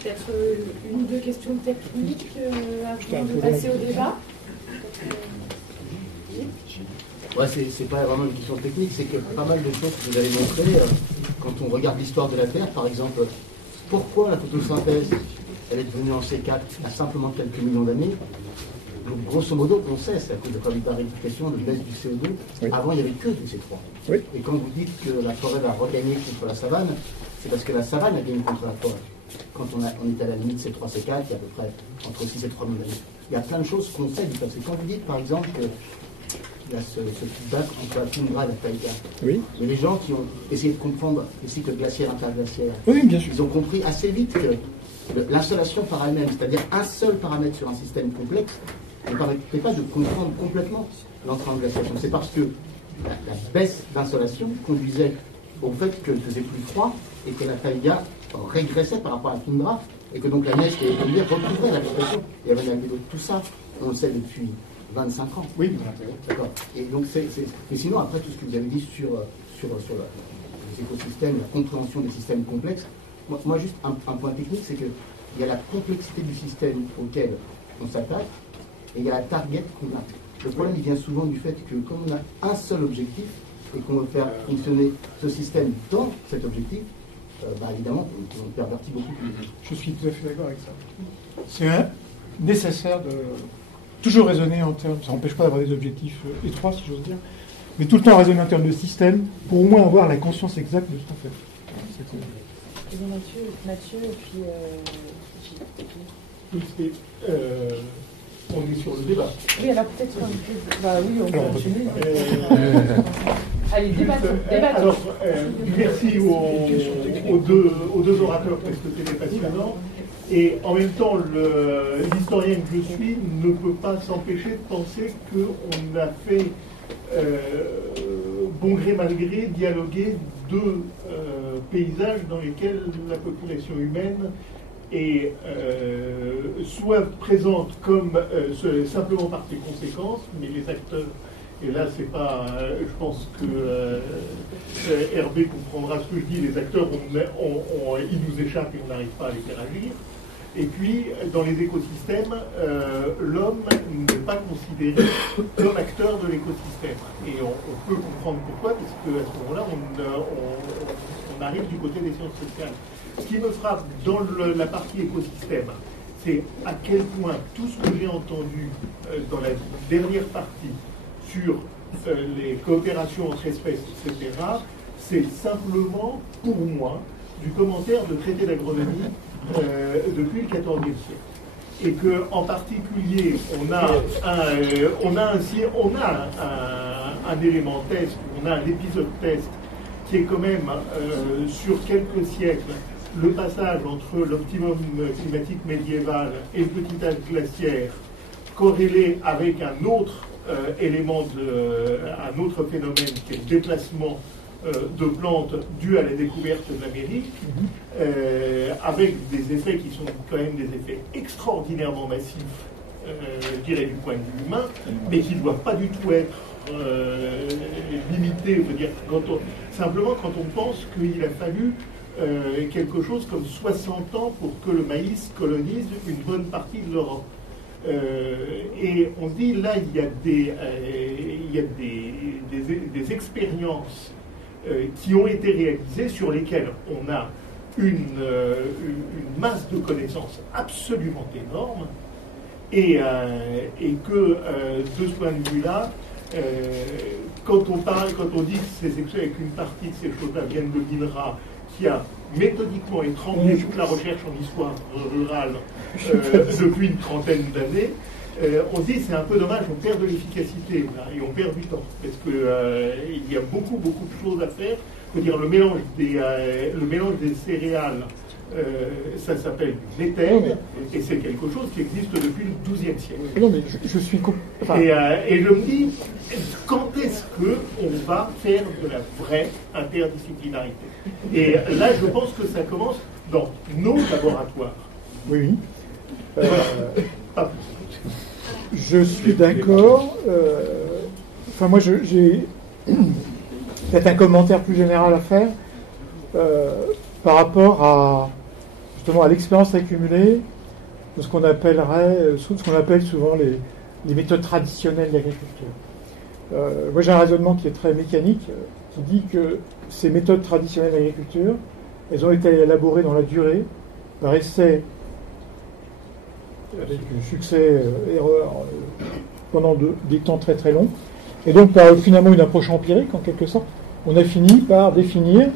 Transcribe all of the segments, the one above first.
Peut-être une ou deux questions techniques avant de passer au débat. Ouais, c'est pas vraiment une question technique, c'est que pas mal de choses que vous avez montrées, quand on regarde l'histoire de la Terre, par exemple, pourquoi la photosynthèse, elle est devenue en C4 à simplement quelques millions d'années. Donc, grosso modo, on sait, c'est à cause de la parification, de baisse du CO2. Oui. Avant, il n'y avait que du C3. Oui. Et quand vous dites que la forêt va regagner contre la savane, c'est parce que la savane a gagné contre la forêt. Quand on est à la limite C3, C4, il y a à peu près entre 6 et 3 000 années. Il y a plein de choses qu'on sait du passé. Quand vous dites, par exemple, que il y a ce feedback entre la toundra et la taïga. Oui. Mais les gens qui ont essayé de comprendre les cycles glaciaires, interglaciaires, oui, bien sûr. Ils ont compris assez vite que l'installation par elle-même, c'est-à-dire un seul paramètre sur un système complexe, ne permettait pas de comprendre complètement l'entrée en glaciation. C'est parce que la baisse d'insolation conduisait au fait que faisait plus froid et que la taïga régressait par rapport à la toundra et que donc la neige qui est évoluée recouvrait la végétation. Il y avait tout ça, on le sait depuis 25 ans. Oui, d'accord. Et donc, mais sinon, après, tout ce que vous avez dit sur les écosystèmes, la compréhension des systèmes complexes, moi juste un point technique, c'est qu'il y a la complexité du système auquel on s'attaque et il y a la target qu'on a. Le problème, il vient souvent du fait que, comme on a un seul objectif et qu'on veut faire fonctionner ce système dans cet objectif, évidemment, on pervertit beaucoup plus. Je suis tout à fait d'accord avec ça. C'est nécessaire de toujours raisonner en termes, ça n'empêche pas d'avoir des objectifs étroits, si j'ose dire, mais tout le temps raisonner en termes de système pour au moins avoir la conscience exacte de ce qu'on fait. Et bien Mathieu, et puis... on est sur le débat. Oui, alors peut-être qu'on peut... oui, on peut enchaîner. Allez, débattons. Alors, merci aux deux orateurs, parce que c'était passionnant. Et en même temps, l'historien que je suis ne peut pas s'empêcher de penser qu'on a fait, bon gré mal gré, dialoguer deux paysages dans lesquels la population humaine est soit présente comme simplement par ses conséquences, mais les acteurs, et là c'est pas, je pense que Hervé comprendra ce que je dis, les acteurs, ils nous échappent et on n'arrive pas à les faire agir. Et puis, dans les écosystèmes, l'homme n'est pas considéré comme acteur de l'écosystème. Et on peut comprendre pourquoi, parce qu'à ce moment-là, on arrive du côté des sciences sociales. Ce qui me frappe dans la partie écosystème, c'est à quel point tout ce que j'ai entendu dans la dernière partie sur les coopérations entre espèces, etc., c'est simplement, pour moi, du commentaire de traité d'agronomie depuis le XIVe siècle. Et qu'en particulier, on a un élément test, on a un épisode test qui est quand même, sur quelques siècles, le passage entre l'optimum climatique médiéval et le petit âge glaciaire, corrélé avec un autre élément, un autre phénomène qui est le déplacement de plantes dues à la découverte de l'Amérique, avec des effets qui sont quand même des effets extraordinairement massifs, je dirais du point de vue humain, mais qui ne doivent pas du tout être limités. Je veux dire, simplement quand on pense qu'il a fallu quelque chose comme 60 ans pour que le maïs colonise une bonne partie de l'Europe. Et on se dit, là, il y a des expériences qui ont été réalisées sur lesquelles on a une masse de connaissances absolument énorme et que de ce point de vue-là, quand on dit que ces avec une partie de ces choses-là viennent de l'INRA, qui a méthodiquement étranglé toute la recherche en histoire rurale depuis une trentaine d'années, on se dit c'est un peu dommage, on perd de l'efficacité là, et on perd du temps, parce qu'il y a beaucoup de choses à faire. Je veux dire, le mélange des céréales, ça s'appelle du méthane, et c'est quelque chose qui existe depuis le XIIe siècle. Non, mais je suis... Et je me dis, quand est-ce qu'on va faire de la vraie interdisciplinarité? Et là, je pense que ça commence dans nos laboratoires. Oui. Voilà. Pas plus. Je suis d'accord. Enfin, moi, j'ai peut-être un commentaire plus général à faire par rapport à justement à l'expérience accumulée de ce qu'on appelle souvent les méthodes traditionnelles d'agriculture. Moi j'ai un raisonnement qui est très mécanique, qui dit que ces méthodes traditionnelles d'agriculture, elles ont été élaborées dans la durée, par essai, avec succès, erreur, pendant des temps très très longs, et donc par finalement une approche empirique en quelque sorte, on a fini par définir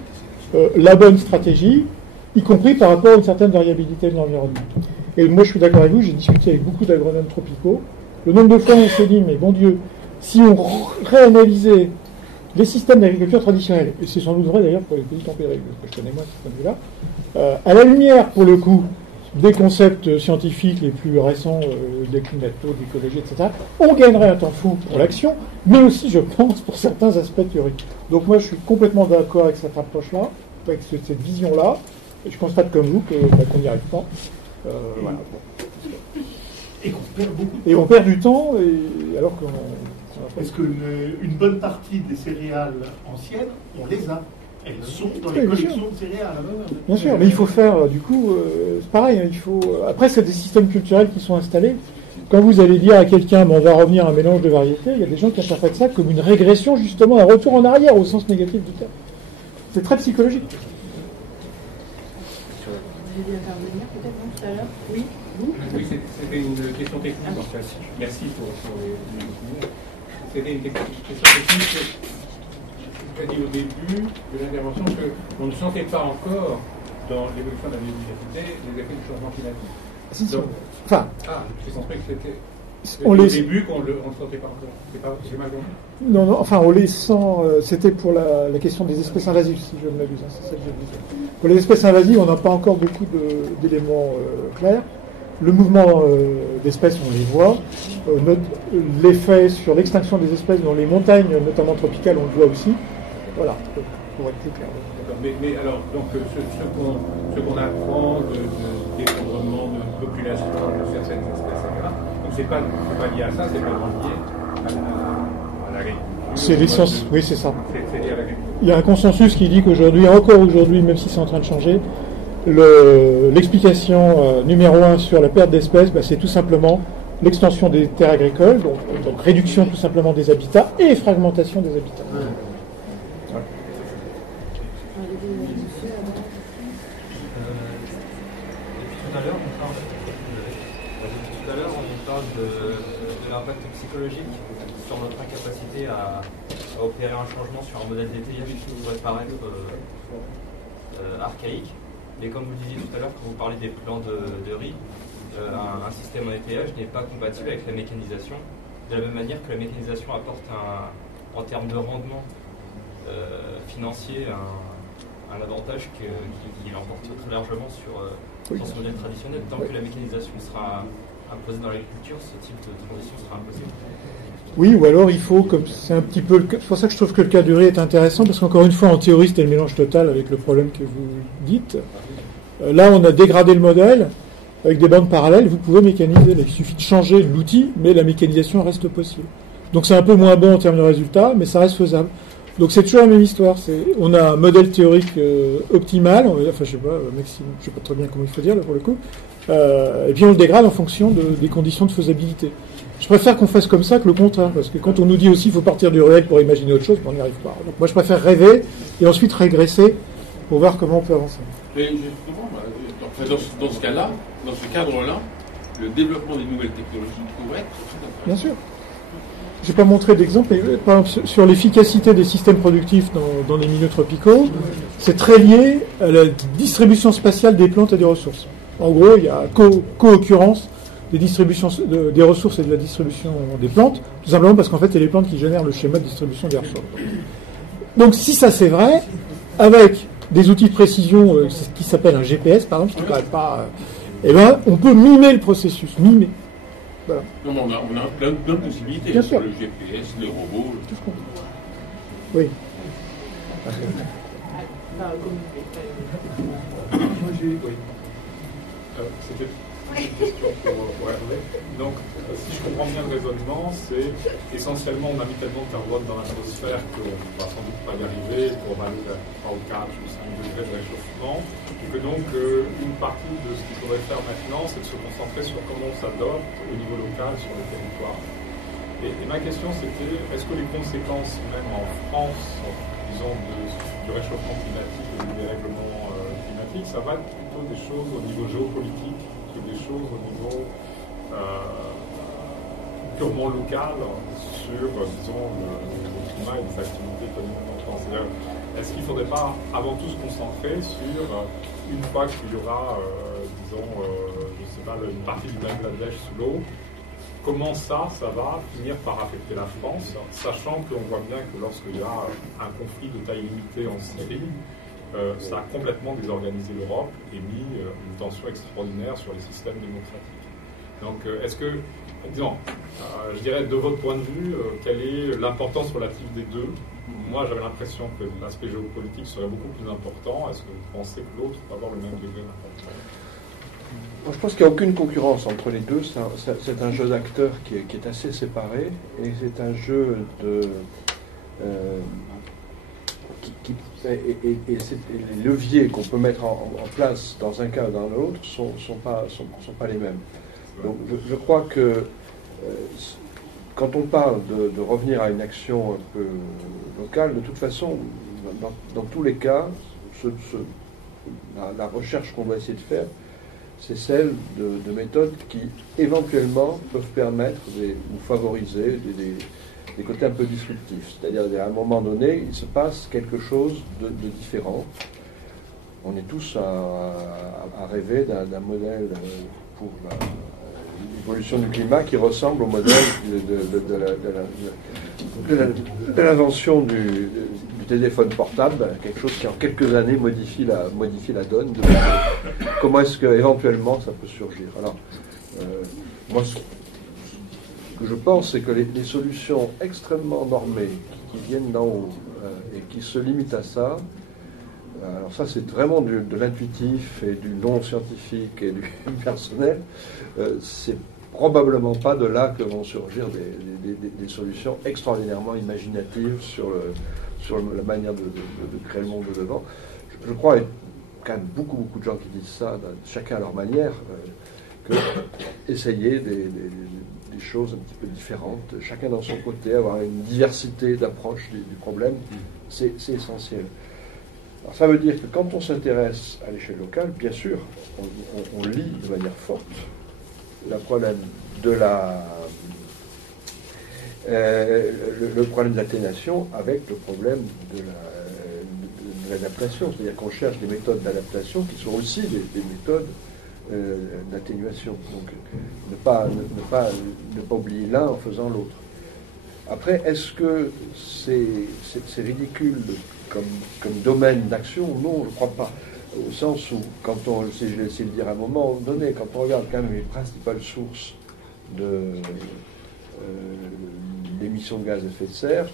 la bonne stratégie, y compris par rapport à une certaine variabilité de l'environnement. Et moi je suis d'accord avec vous, j'ai discuté avec beaucoup d'agronomes tropicaux, le nombre de fois où on s'est dit, mais bon Dieu, si on réanalysait les systèmes d'agriculture traditionnels, et c'est sans doute vrai d'ailleurs pour les pays tempérés, que je connais moins de ce point de vue-là, à la lumière, pour le coup, des concepts scientifiques les plus récents, des climato, d'écologie, etc., on gagnerait un temps fou pour l'action, mais aussi, je pense, pour certains aspects théoriques. Donc moi, je suis complètement d'accord avec cette approche-là, avec cette vision-là, et je constate comme vous qu'on n'y arrive pas. Voilà. Et qu'on perd beaucoup. Et on perd du temps, et alors qu'on... Parce qu'une bonne partie des céréales anciennes, on les a. Elles sont dans les collections de céréales. Bien sûr, mais il faut faire, du coup, c'est pareil, il faut... Après, c'est des systèmes culturels qui sont installés. Quand vous allez dire à quelqu'un, on va revenir à un mélange de variétés, il y a des gens qui interprètent ça comme une régression, justement, un retour en arrière, au sens négatif du terme. C'est très psychologique. Vous voulez intervenir peut-être tout à l'heure? Oui. Oui, c'était une question technique. En fait. Merci pour les opinions. C'était une question technique. Tu as dit au début de l'intervention qu'on ne sentait pas encore dans l'évolution de la biodiversité les effets du changement climatique. Si, Donc, enfin, j'ai senti que c'était au début qu'on ne le sentait pas encore. J'ai mal compris. Non, enfin, on les sent. C'était pour la question des espèces invasives, si je ne m'abuse. C'est ça que je disais. Pour les espèces invasives, on n'a pas encore beaucoup d'éléments clairs. Le mouvement d'espèces, on les voit. L'effet sur l'extinction des espèces dans les montagnes, notamment tropicales, on le voit aussi. Voilà, pour être plus clair. Mais alors, donc, ce qu'on apprend d'effondrement de population de certaines espèces, etc., donc c'est pas lié à ça, c'est pas lié à l'agriculture. C'est l'essence, oui, c'est ça. C'est lié à l'agriculture. Il y a un consensus qui dit qu'aujourd'hui, encore aujourd'hui, même si c'est en train de changer, l'explication numéro 1 sur la perte d'espèces, c'est tout simplement l'extension des terres agricoles, donc réduction tout simplement des habitats et fragmentation des habitats. Tout à l'heure, on parle de l'impact psychologique sur notre incapacité à opérer un changement sur un modèle d'étayage qui pourrait paraître archaïque. Mais comme vous le disiez tout à l'heure, quand vous parlez des plants de riz, un système en étayage n'est pas compatible avec la mécanisation, de la même manière que la mécanisation apporte en termes de rendement financier un avantage qui l'emporte très largement sur ce modèle traditionnel. Tant que la mécanisation sera imposée dans l'agriculture, ce type de transition sera impossible. Oui, ou alors il faut, comme c'est un petit peu, c'est pour ça que je trouve que le cas du riz est intéressant, parce qu'encore une fois, en théorie, c'était le mélange total avec le problème que vous dites. Là, on a dégradé le modèle avec des bandes parallèles. Vous pouvez mécaniser. Il suffit de changer l'outil, mais la mécanisation reste possible. Donc c'est un peu moins bon en termes de résultats, mais ça reste faisable. Donc c'est toujours la même histoire. On a un modèle théorique optimal, on va dire, enfin je sais pas, maximum, je sais pas très bien comment il faut dire là pour le coup. Et puis on le dégrade en fonction des conditions de faisabilité. Je préfère qu'on fasse comme ça que le contraire, parce que quand on nous dit aussi qu'il faut partir du réel pour imaginer autre chose, on n'y arrive pas. Donc moi je préfère rêver et ensuite régresser pour voir comment on peut avancer. Mais justement, dans ce cas-là, dans ce cadre-là, le développement des nouvelles technologies pourrait être... Bien sûr. Je n'ai pas montré d'exemple, mais par exemple, sur l'efficacité des systèmes productifs dans les milieux tropicaux, c'est très lié à la distribution spatiale des plantes et des ressources. En gros, il y a co-occurrence des ressources et de la distribution des plantes, tout simplement parce qu'en fait, c'est les plantes qui génèrent le schéma de distribution des ressources. Donc, si ça c'est vrai, avec des outils de précision qui s'appellent un GPS, par exemple, qui ne paraît pas... on peut mimer le processus, mimer. Voilà. Non, on a plein de possibilités. Bien sûr. Le GPS, les robots... Tout ce qu'on peut. Oui. C'était Une question pour Hervé. Donc, si je comprends bien le raisonnement, c'est essentiellement on a mis tellement de carbone dans l'atmosphère qu'on ne va sans doute pas y arriver, qu'on va aller vers 3 ou 4 ou 5 degrés de réchauffement, et que donc une partie de ce qu'il faudrait faire maintenant, c'est de se concentrer sur comment on s'adapte au niveau local sur le territoire. Et ma question c'était, est-ce que les conséquences même en France, disons, du réchauffement climatique et du dérèglement climatique, ça va être plutôt des choses au niveau géopolitique que des choses au niveau purement local sur, disons, le climat et les activités économiques en France. Est-ce qu'il ne faudrait pas avant tout se concentrer sur, une fois qu'il y aura, disons, je ne sais pas, une partie du Bangladesh sous l'eau, comment ça va finir par affecter la France, sachant qu'on voit bien que lorsqu'il y a un conflit de taille limitée en Syrie, ça a complètement désorganisé l'Europe et mis une tension extraordinaire sur les systèmes démocratiques. Donc, est-ce que, disons, je dirais, de votre point de vue, quelle est l'importance relative des deux? Moi, j'avais l'impression que l'aspect géopolitique serait beaucoup plus important. Est-ce que vous pensez que l'autre va avoir le même degré d'importance? Je pense qu'il n'y a aucune concurrence entre les deux. C'est un jeu d'acteurs qui est assez séparé, et c'est un jeu de... et les leviers qu'on peut mettre en place dans un cas ou dans l'autre sont pas les mêmes. Donc je crois que quand on parle de revenir à une action un peu locale, de toute façon, dans tous les cas, la recherche qu'on doit essayer de faire, c'est celle de méthodes qui éventuellement peuvent permettre ou favoriser des côtés un peu disruptifs. C'est-à-dire qu'à un moment donné, il se passe quelque chose de différent. On est tous à rêver d'un modèle pour l'évolution du climat qui ressemble au modèle de l'invention du téléphone portable, quelque chose qui en quelques années modifie la donne. Comment est-ce qu'éventuellement ça peut surgir? Alors, moi, ce que je pense, c'est que les solutions extrêmement normées qui viennent d'en haut et qui se limitent à ça, alors ça c'est vraiment de l'intuitif et du non-scientifique et du personnel, c'est probablement pas de là que vont surgir des solutions extraordinairement imaginatives sur la manière de créer le monde de devant. Je crois, et quand même beaucoup de gens qui disent ça, chacun à leur manière, que essayer des choses un petit peu différentes, chacun dans son côté, avoir une diversité d'approches du problème, c'est essentiel. Alors ça veut dire que quand on s'intéresse à l'échelle locale, bien sûr, on lie de manière forte le problème de le problème de l'atténuation avec le problème de l'adaptation. C'est-à-dire qu'on cherche des méthodes d'adaptation qui sont aussi des méthodes d'atténuation. Donc ne pas oublier l'un en faisant l'autre. Après, est-ce que c'est ridicule comme domaine d'action? Non, je ne crois pas. Au sens où, je l'ai essayé de dire à un moment donné, quand on regarde quand même les principales sources d'émissions de gaz à effet de serre,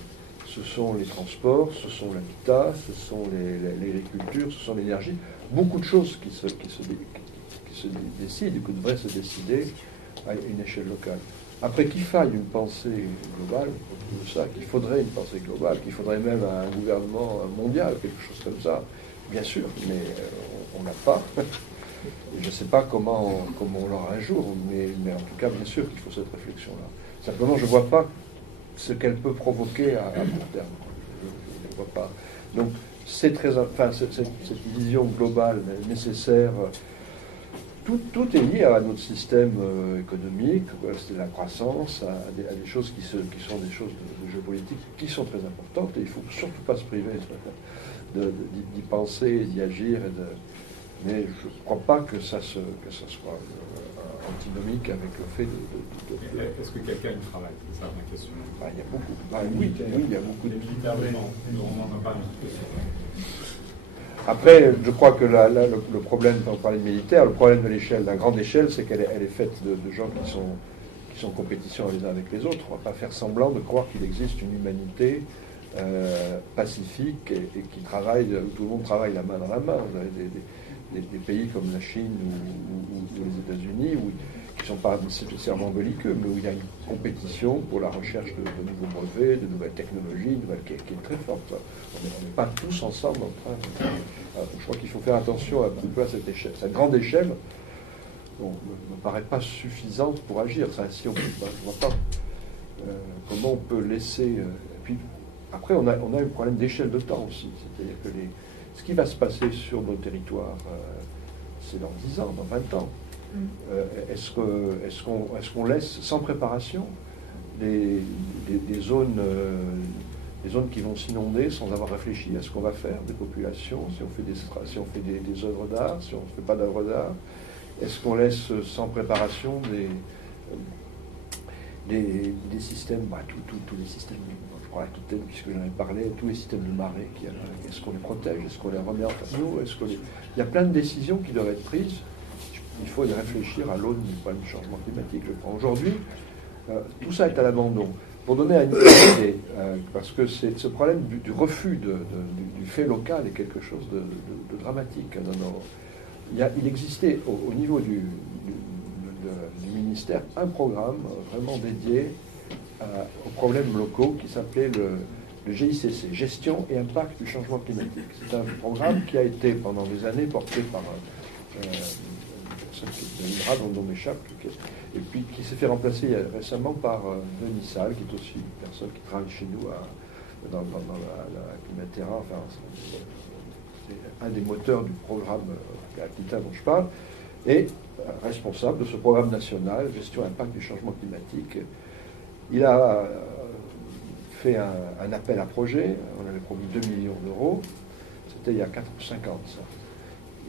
ce sont les transports, ce sont l'habitat, ce sont l'agriculture, ce sont l'énergie. Beaucoup de choses qui se décident et qui devraient se décider à une échelle locale. Après qu'il faille une pensée globale, qu'il faudrait une pensée globale, qu'il faudrait même un gouvernement mondial, quelque chose comme ça, bien sûr, mais on n'a pas. Je ne sais pas comment on l'aura un jour, mais en tout cas, bien sûr qu'il faut cette réflexion-là. Simplement, je ne vois pas ce qu'elle peut provoquer à court terme. Je ne vois pas. Donc, cette vision globale nécessaire. Tout est lié à notre système économique, c'est la croissance, à des choses qui sont des choses de géopolitique qui sont très importantes, et il ne faut surtout pas se priver d'y penser, d'y agir. Mais je ne crois pas que ça soit antinomique avec le fait de... Est-ce que quelqu'un y travaille? C'est ça ma question. Il y a beaucoup. Oui, il y a beaucoup de... Militairement, on n'en a pas une question. Après, je crois que le problème, quand on parle de militaire, le problème de l'échelle, la grande échelle, c'est qu'elle est faite de gens qui sont en compétition les uns avec les autres. On ne va pas faire semblant de croire qu'il existe une humanité pacifique et qui travaille, où tout le monde travaille la main dans la main. Vous avez des pays comme la Chine ou les États-Unis, qui ne sont pas nécessairement belliqueux, mais où il y a une compétition pour la recherche de nouveaux brevets, de nouvelles technologies, qui est très forte. On n'est pas tous ensemble en train. Je crois qu'il faut faire attention un peu à cette échelle. Cette grande échelle ne me paraît pas suffisante pour agir. Si on, je ne vois pas comment on peut laisser. Et puis, après, on a un problème d'échelle de temps aussi. C'est-à-dire que ce qui va se passer sur nos territoires, c'est dans 10 ans, dans 20 ans. Est-ce qu'on laisse sans préparation des zones qui vont s'inonder sans avoir réfléchi à ce qu'on va faire des populations, si on fait des œuvres d'art, si on ne fait pas d'œuvres d'art? Est-ce qu'on laisse sans préparation des systèmes, tous les systèmes, je crois à tout thème, puisque j'en ai parlé, tous les systèmes de marée, est-ce qu'on les protège, est-ce qu'on les remet en place? Il y a plein de décisions qui doivent être prises. Il faut y réfléchir à l'aune du problème du changement climatique, je crois. Aujourd'hui, tout ça est à l'abandon. Pour donner une idée, parce que ce problème du refus du fait local est quelque chose de dramatique. Il existait au niveau du ministère un programme vraiment dédié aux problèmes locaux qui s'appelait le GICC, Gestion et Impact du Changement Climatique. C'est un programme qui a été pendant des années porté par dont le nom m'échappe, et puis qui s'est fait remplacer récemment par Denis Salle, qui est aussi une personne qui travaille chez nous dans la Climatera, enfin, c'est un des moteurs du programme Actita dont je parle, et responsable de ce programme national, Gestion et Impact du Changement Climatique. Il a fait un appel à projet, on avait promis 2 millions d'euros, c'était il y a 4 ou 5 ans, ça.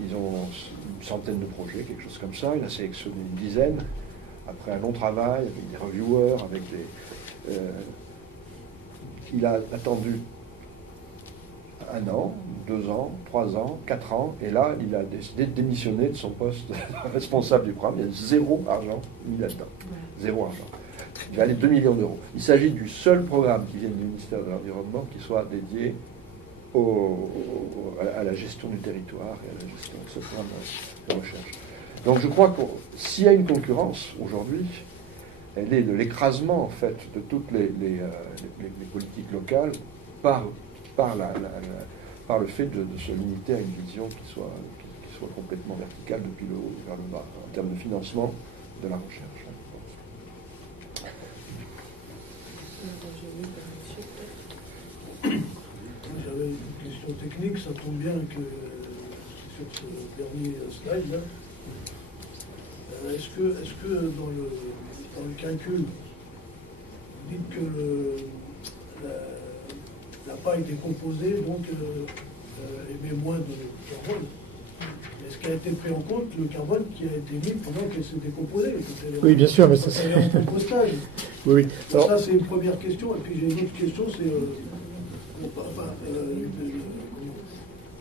Ils ont une centaine de projets, quelque chose comme ça. Il a sélectionné une dizaine, après un long travail, avec des reviewers, avec des... il a attendu 1 an, 2 ans, 3 ans, 4 ans, et là, il a décidé de démissionner de son poste de responsable du programme. Il y a 0 argent mis là-dedans. 0 argent. Il va aller 2 millions d'euros. Il s'agit du seul programme qui vient du ministère de l'Environnement qui soit dédié à la gestion du territoire et à la gestion de ce programme de recherche. Donc je crois que s'il y a une concurrence aujourd'hui, elle est de l'écrasement en fait de toutes les politiques locales par le fait de se limiter à une vision qui soit complètement verticale depuis le haut vers le bas en termes de financement de la recherche. J'avais une question technique, ça tombe bien que sur ce dernier slide là. Est-ce que dans le calcul, vous dites que la paille décomposée donc émet moins de carbone? Est-ce qu'il a été pris en compte le carbone qui a été mis pendant qu'elle s'est décomposée? Oui, bien sûr, mais ça c'est en compostage. Oui. Alors, ça c'est une première question, et puis j'ai une autre question, c'est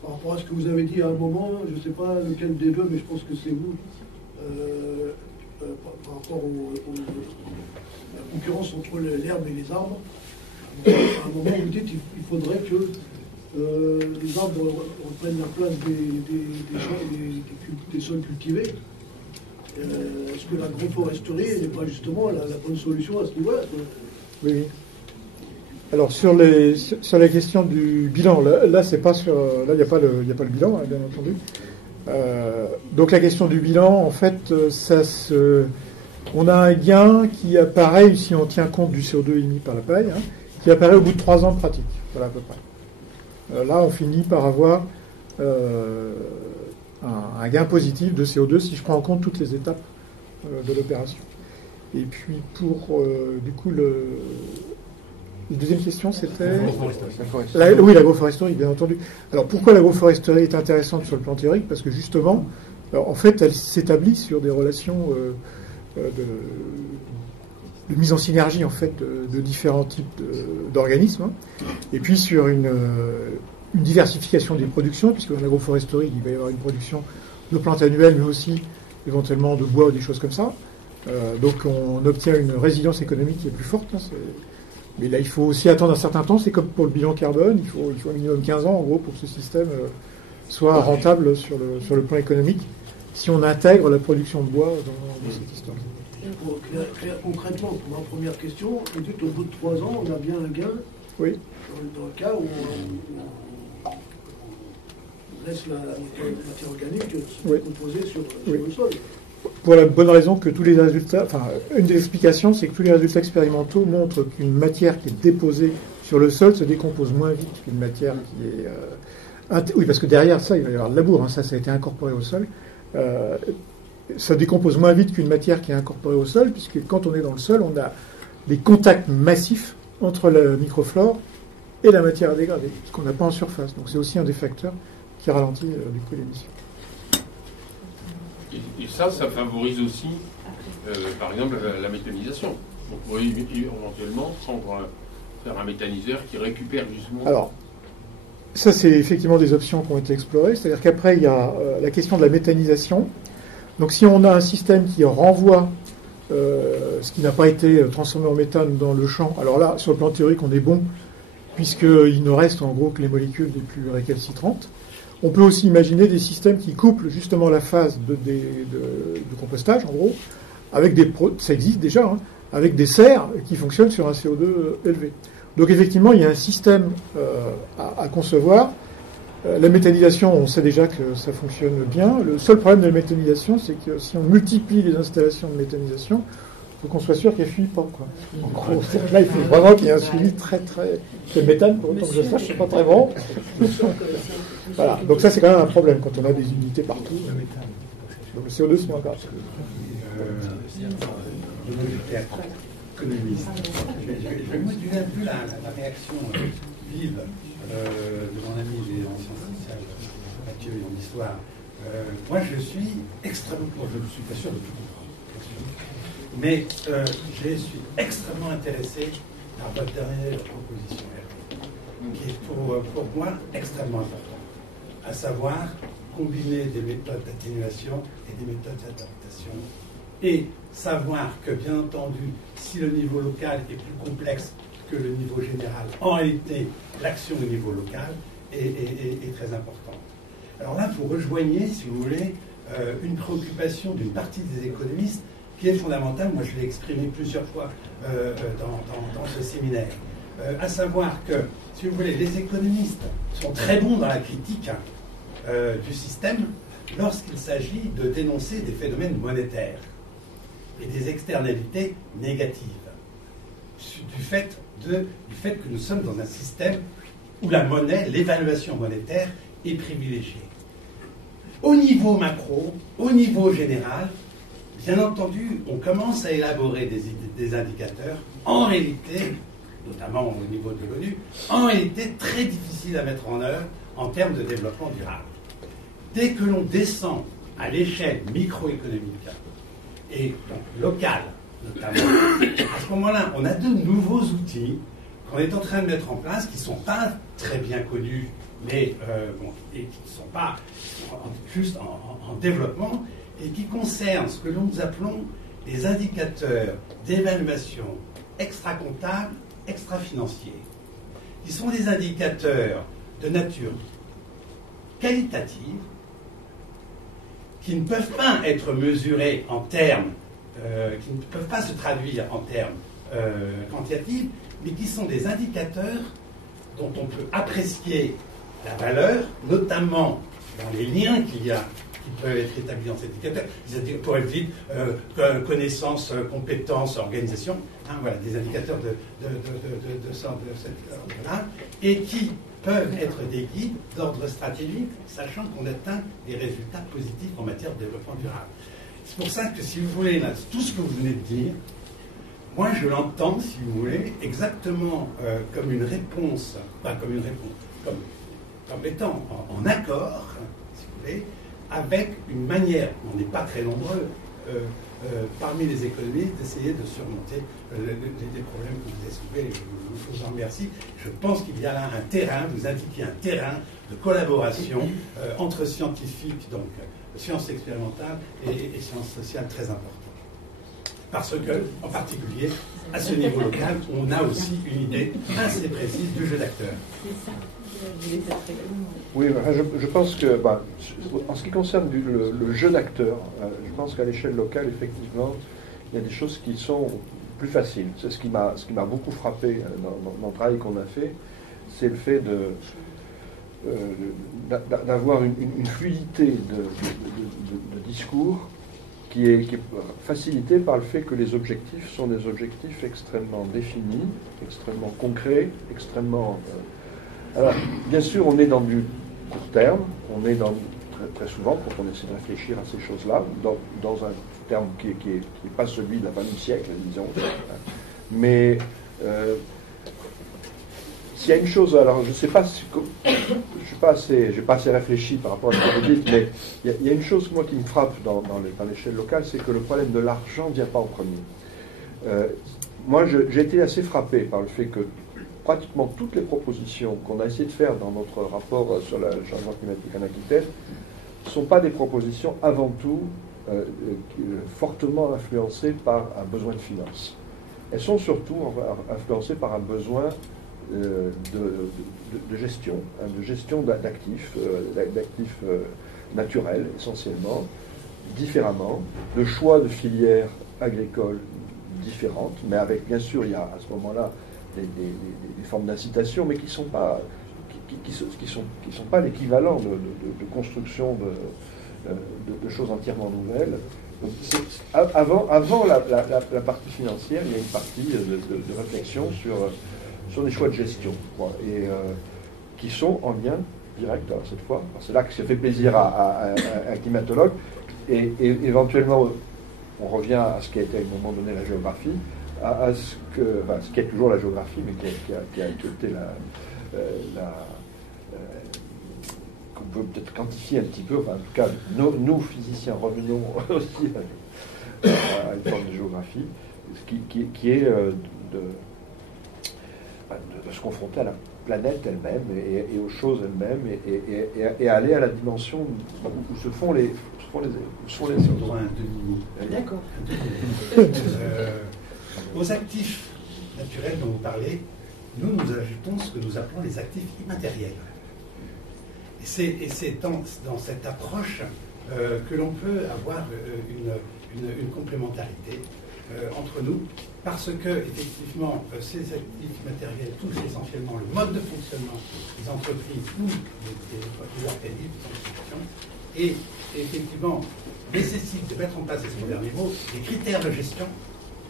par rapport à ce que vous avez dit à un moment, je ne sais pas lequel des deux, mais je pense que c'est vous, par rapport à la concurrence entre l'herbe et les arbres. À un moment, vous dites qu'il faudrait que les arbres reprennent la place des sols cultivés. Est-ce que l'agroforesterie n'est pas justement la bonne solution à ce niveau-là? Oui. Alors sur la question du bilan, là c'est pas sur, là il n'y a pas le bilan, hein, bien entendu. Donc la question du bilan, en fait, on a un gain qui apparaît, si on tient compte du CO2 émis par la paille, hein, qui apparaît au bout de 3 ans de pratique, voilà à peu près. Là on finit par avoir un gain positif de CO2 si je prends en compte toutes les étapes de l'opération. Et puis pour du coup la deuxième question, c'était... Oui, l'agroforesterie, bien entendu. Alors, pourquoi l'agroforesterie est intéressante sur le plan théorique? Parce que, justement, en fait, elle s'établit sur des relations de mise en synergie, en fait, de différents types d'organismes, hein. Et puis sur une diversification des productions, puisque dans l'agroforesterie, il va y avoir une production de plantes annuelles, mais aussi, éventuellement, de bois ou des choses comme ça. Donc, on obtient une résilience économique qui est plus forte, hein. Mais là, il faut aussi attendre un certain temps. C'est comme pour le bilan carbone. Il faut un minimum 15 ans, en gros, pour que ce système soit rentable sur le plan économique. si on intègre la production de bois dans cette histoire. Concrètement, pour ma première question, vous dites au bout de 3 ans, on a bien un gain. Oui. Dans le cas où on laisse la matière organique se décomposer sur le sol. Pour la bonne raison que tous les résultats, enfin, une des explications, c'est que tous les résultats expérimentaux montrent qu'une matière qui est déposée sur le sol se décompose moins vite qu'une matière qui est... oui, parce que derrière ça, il va y avoir de labour, hein, ça a été incorporé au sol. Ça décompose moins vite qu'une matière qui est incorporée au sol, puisque quand on est dans le sol, on a des contacts massifs entre la microflore et la matière à dégrader, ce qu'on n'a pas en surface. Donc c'est aussi un des facteurs qui ralentit du coup l'émission. Et ça favorise aussi, par exemple, la méthanisation. Donc, vous pourriez éventuellement faire un méthaniseur qui récupère justement... Alors, ça, c'est effectivement des options qui ont été explorées. C'est-à-dire qu'après, il y a la question de la méthanisation. Donc, si on a un système qui renvoie ce qui n'a pas été transformé en méthane dans le champ, alors là, sur le plan théorique, on est bon, puisqu'il ne reste en gros que les molécules les plus récalcitrantes. On peut aussi imaginer des systèmes qui couplent justement la phase de compostage, en gros, avec ça existe déjà, hein, avec des serres qui fonctionnent sur un CO2 élevé. Donc effectivement, il y a un système à concevoir. La méthanisation, on sait déjà que ça fonctionne bien. Le seul problème de la méthanisation, c'est que si on multiplie les installations de méthanisation, il faut qu'on soit sûr qu'elles ne fuient pas, quoi. En gros, là, il faut vraiment qu'il y ait un suivi très, très... Le méthane, pour autant que je sache, c'est pas très bon. Voilà. Donc ça, c'est quand même un problème quand on a des unités partout. Donc le CO2, c'est moins grave. Économiste. Je vais moduler un peu la réaction vive de mon ami des sciences sociales, Mathieu, et en histoire. Moi, je suis extrêmement... je ne suis pas sûr de tout comprendre, mais je suis extrêmement intéressé par votre dernière proposition, qui est pour moi extrêmement importante, à savoir combiner des méthodes d'atténuation et des méthodes d'adaptation, et savoir que, bien entendu, si le niveau local est plus complexe que le niveau général, en réalité, l'action au niveau local est très importante. Alors là, vous rejoignez, si vous voulez, une préoccupation d'une partie des économistes qui est fondamentale. Moi, je l'ai exprimé plusieurs fois dans ce séminaire. À savoir que, si vous voulez, les économistes sont très bons dans la critique du système lorsqu'il s'agit de dénoncer des phénomènes monétaires et des externalités négatives du fait que nous sommes dans un système où la monnaie, l'évaluation monétaire est privilégiée. Au niveau macro, au niveau général, bien entendu, on commence à élaborer des indicateurs, en réalité, notamment au niveau de l'ONU, en réalité très difficiles à mettre en œuvre en termes de développement durable. Dès que l'on descend à l'échelle microéconomique et donc locale, notamment, à ce moment-là, on a de nouveaux outils qu'on est en train de mettre en place qui ne sont pas très bien connus, mais et qui ne sont pas juste en développement, et qui concernent ce que nous appelons les indicateurs d'évaluation extra-comptable, extra-financiers, qui sont des indicateurs de nature qualitative, qui ne peuvent pas être mesurés en termes, qui ne peuvent pas se traduire en termes quantitatifs, mais qui sont des indicateurs dont on peut apprécier la valeur, notamment dans les liens qu'il y a, qui peuvent être établis dans cet indicateur. C'est-à-dire, pour être vite, connaissance, compétence, organisation, hein, voilà, des indicateurs de cet ordre-là, et qui peuvent être des guides d'ordre stratégique, sachant qu'on atteint des résultats positifs en matière de développement durable. C'est pour ça que, si vous voulez, là, tout ce que vous venez de dire, moi je l'entends, si vous voulez, exactement comme une réponse, pas comme une réponse, comme étant en accord, si vous voulez, avec une manière, on n'est pas très nombreux, parmi les économistes, d'essayer de surmonter les problèmes que vous avez soulevés. Je vous en remercie. Je pense qu'il y a là un terrain, vous indiquez un terrain de collaboration entre scientifiques, donc sciences expérimentales et sciences sociales très important. Parce que, en particulier, à ce niveau local, on a aussi une idée assez précise du jeu d'acteur. Oui, je pense que, en ce qui concerne le jeu d'acteur, je pense qu'à l'échelle locale, effectivement, il y a des choses qui sont plus faciles. C'est ce qui m'a beaucoup frappé dans le travail qu'on a fait, c'est le fait d'avoir une fluidité de discours qui est facilitée par le fait que les objectifs sont des objectifs extrêmement définis, extrêmement concrets, extrêmement... Alors, bien sûr, on est dans du court terme, on est très souvent, quand on essaie de réfléchir à ces choses-là, dans un terme qui n'est pas celui de la fin du siècle, disons. Mais s'il y a une chose, alors je ne sais pas, j'ai pas assez réfléchi par rapport à ce que vous dites, mais il y a une chose, moi, qui me frappe dans l'échelle locale, c'est que le problème de l'argent ne vient pas en premier. Moi, j'ai été assez frappé par le fait que pratiquement toutes les propositions qu'on a essayé de faire dans notre rapport sur le changement climatique en Aquitaine ne sont pas des propositions avant tout fortement influencées par un besoin de finances. Elles sont surtout influencées par un besoin de gestion d'actifs, naturels essentiellement, différemment, de choix de filières agricoles différentes, mais avec, bien sûr, il y a à ce moment-là des formes d'incitation, mais qui ne sont pas l'équivalent de construction de choses entièrement nouvelles. Donc, avant la partie financière, il y a une partie de réflexion sur des choix de gestion, et qui sont en lien direct, alors cette fois, c'est là que ça fait plaisir à un climatologue, et éventuellement, on revient à ce qui a été à un moment donné la géographie, à ce qui est toujours la géographie, mais qui a été qu'on peut peut-être quantifier un petit peu, enfin, en tout cas, nous physiciens revenons aussi à une forme de géographie, qui est de se confronter à la planète elle-même et aux choses elles-mêmes et aller à la dimension où se font les D'accord. Aux actifs naturels dont vous parlez, nous ajoutons ce que nous appelons les actifs immatériels. Et c'est dans cette approche que l'on peut avoir une complémentarité entre nous, parce que, effectivement, ces actifs matériels touchent essentiellement le mode de fonctionnement des entreprises ou des organismes de construction, et effectivement nécessitent de mettre en place, c'est mon dernier mot, des critères de gestion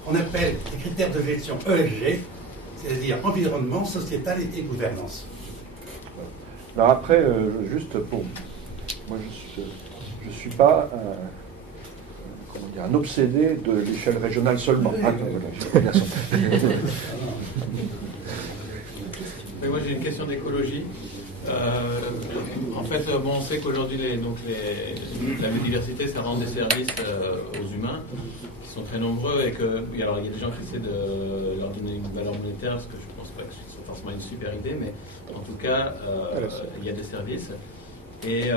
qu'on appelle des critères de gestion ESG, c'est-à-dire environnement, sociétal et gouvernance. Alors après, juste pour... Moi, je ne suis pas un obsédé de l'échelle régionale seulement. Mais moi j'ai une question d'écologie. En fait, on sait qu'aujourd'hui la biodiversité ça rend des services aux humains qui sont très nombreux et il y a des gens qui essaient de leur donner une valeur monétaire, parce que je ne pense pas que ce soit forcément une super idée, mais en tout cas il y a des services. Et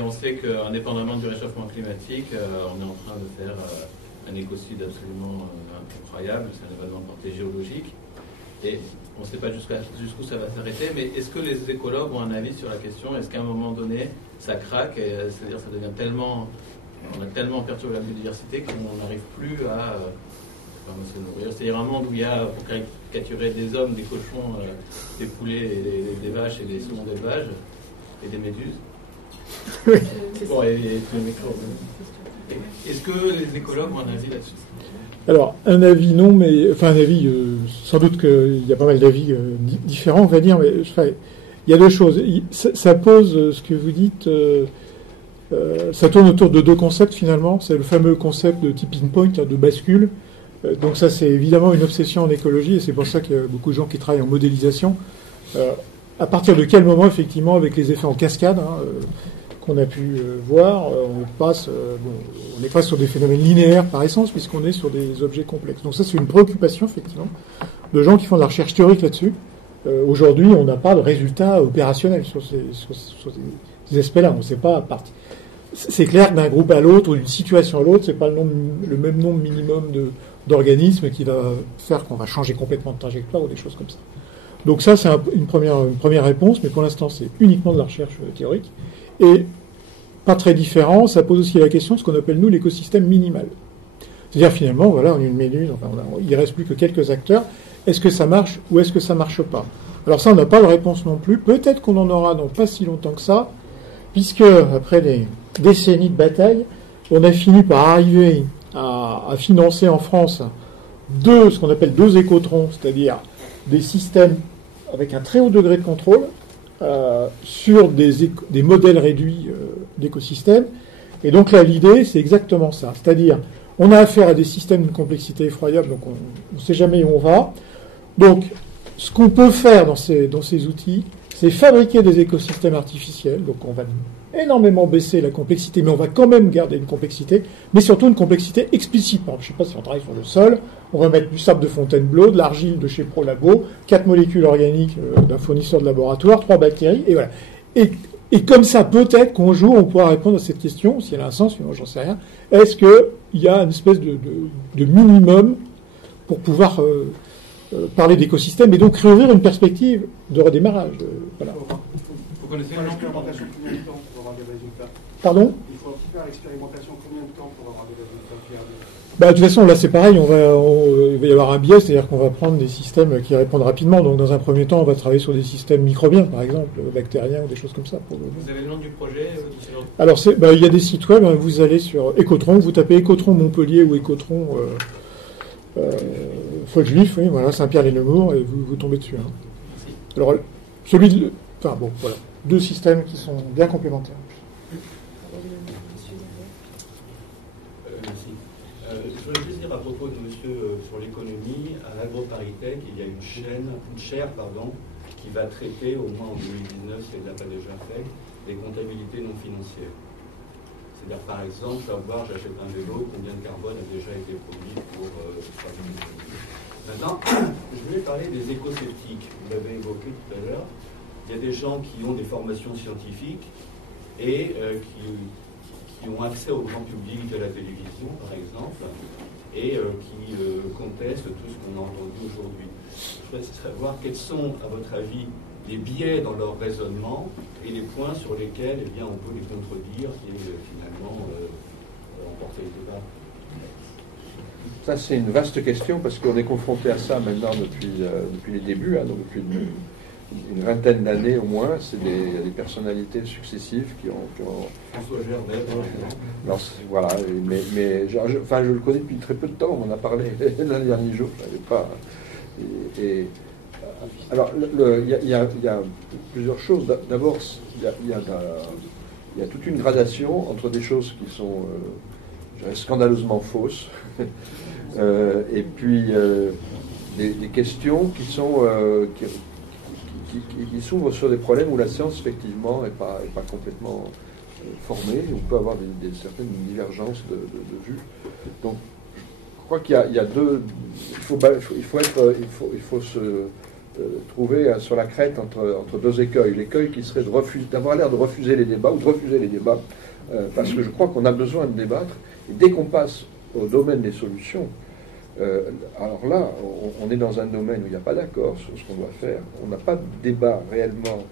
on sait qu'indépendamment du réchauffement climatique, on est en train de faire un écocide absolument incroyable, c'est un événement de portée géologique. Et on ne sait pas jusqu'où ça va s'arrêter, mais est-ce que les écologues ont un avis sur la question? Est-ce qu'à un moment donné, ça craque, c'est-à-dire ça devient on a tellement perturbé la biodiversité qu'on n'arrive plus à se nourrir? C'est-à-dire un monde où il y a, pour caricaturer, des hommes, des cochons, des poulets, des vaches et des saumons d'élevage, et des méduses. Bon, et des microbes. Est-ce que les écologues ont un avis là-dessus? Alors, un avis non, mais enfin un avis, sans doute qu'il y a pas mal d'avis différents, on va dire, mais il y a deux choses. Ça pose, ce que vous dites, ça tourne autour de deux concepts finalement. C'est le fameux concept de tipping point, de bascule. Donc ça, c'est évidemment une obsession en écologie, et c'est pour ça qu'il y a beaucoup de gens qui travaillent en modélisation. À partir de quel moment, effectivement, avec les effets en cascade, qu'on a pu voir, on n'est pas sur des phénomènes linéaires par essence, puisqu'on est sur des objets complexes. Donc ça, c'est une préoccupation, effectivement, de gens qui font de la recherche théorique là-dessus. Aujourd'hui, on n'a pas de résultats opérationnels sur ces aspects-là. On ne sait pas c'est clair que d'un groupe à l'autre ou d'une situation à l'autre, c'est pas le même nombre minimum d'organismes qui va faire qu'on va changer complètement de trajectoire ou des choses comme ça. Donc ça, c'est une première réponse, mais pour l'instant, c'est uniquement de la recherche théorique. Et pas très différent, ça pose aussi la question de ce qu'on appelle, nous, l'écosystème minimal. C'est-à-dire, finalement, voilà, on a une méduse, enfin, il ne reste plus que quelques acteurs. Est-ce que ça marche ou est-ce que ça ne marche pas? Alors ça, on n'a pas de réponse non plus. Peut-être qu'on en aura dans pas si longtemps que ça, puisque, après des décennies de bataille, on a fini par arriver à financer en France ce qu'on appelle deux écotrons, c'est-à-dire des systèmes avec un très haut degré de contrôle sur des modèles réduits d'écosystèmes. Et donc là, l'idée, c'est exactement ça. C'est-à-dire, on a affaire à des systèmes d'une complexité effroyable, donc on ne sait jamais où on va. Donc, ce qu'on peut faire dans ces outils, c'est fabriquer des écosystèmes artificiels. Donc, on va énormément baisser la complexité, mais on va quand même garder une complexité, mais surtout une complexité explicite. Je ne sais pas si on travaille sur le sol, on va mettre du sable de Fontainebleau, de l'argile de chez ProLabo, 4 molécules organiques d'un fournisseur de laboratoire, 3 bactéries, et voilà. Et comme ça, peut-être qu'un jour, on pourra répondre à cette question, si elle a un sens, moi j'en sais rien. Est-ce qu'il y a une espèce de minimum pour pouvoir parler d'écosystème et donc réouvrir une perspective de redémarrage voilà. Vous connaissez l'expérimentation combien de temps pour avoir des résultats? Pardon? Il faut faire l'expérimentation combien de temps pour avoir des résultats fiables? De toute façon, là, c'est pareil, il va y avoir un biais, c'est-à-dire qu'on va prendre des systèmes qui répondent rapidement. Donc, dans un premier temps, on va travailler sur des systèmes microbiens, par exemple, bactériens ou des choses comme ça. Vous avez le nom du projet Alors, il y a des sites web, vous allez sur Ecotron, vous tapez Ecotron Montpellier ou Ecotron Foljuif, oui, voilà, Saint-Pierre-les-Nemours, et vous tombez dessus. Alors, voilà, deux systèmes qui sont bien complémentaires. Je voulais juste dire à propos de monsieur sur l'économie, à l'AgroParisTech, il y a une chaire qui va traiter, au moins en 2019, si elle ne l'a pas déjà fait, des comptabilités non financières. C'est-à-dire, par exemple, savoir, j'achète un vélo, combien de carbone a déjà été produit pour 3 000. Maintenant, je voulais parler des éco-sceptiques. Vous l'avez évoqué tout à l'heure. Il y a des gens qui ont des formations scientifiques et qui ont accès au grand public de la télévision, par exemple, et qui contestent tout ce qu'on a entendu aujourd'hui. Je voudrais savoir quels sont, à votre avis, les biais dans leur raisonnement et les points sur lesquels on peut les contredire et finalement emporter le débat. Ça, c'est une vaste question parce qu'on est confronté à ça maintenant depuis les débuts, donc depuis une vingtaine d'années au moins. Il y a des personnalités successives qui ont... François Gervais, par exemple. Alors, voilà, mais je le connais depuis très peu de temps, on en a parlé l'un dernier jour, je n'avais pas... Alors, il y a plusieurs choses. D'abord, il y a toute une gradation entre des choses qui sont scandaleusement fausses et puis des questions qui sont qui s'ouvrent sur des problèmes où la science, effectivement, n'est pas complètement formée. On peut avoir certaines divergences de vues. Donc, je crois qu'il y a deux... Il faut se trouver sur la crête entre deux écueils. L'écueil qui serait d'avoir l'air de refuser les débats, ou de refuser les débats, parce que je crois qu'on a besoin de débattre. Et dès qu'on passe au domaine des solutions, alors là, on est dans un domaine où il n'y a pas d'accord sur ce qu'on doit faire. On n'a pas de débat réellement.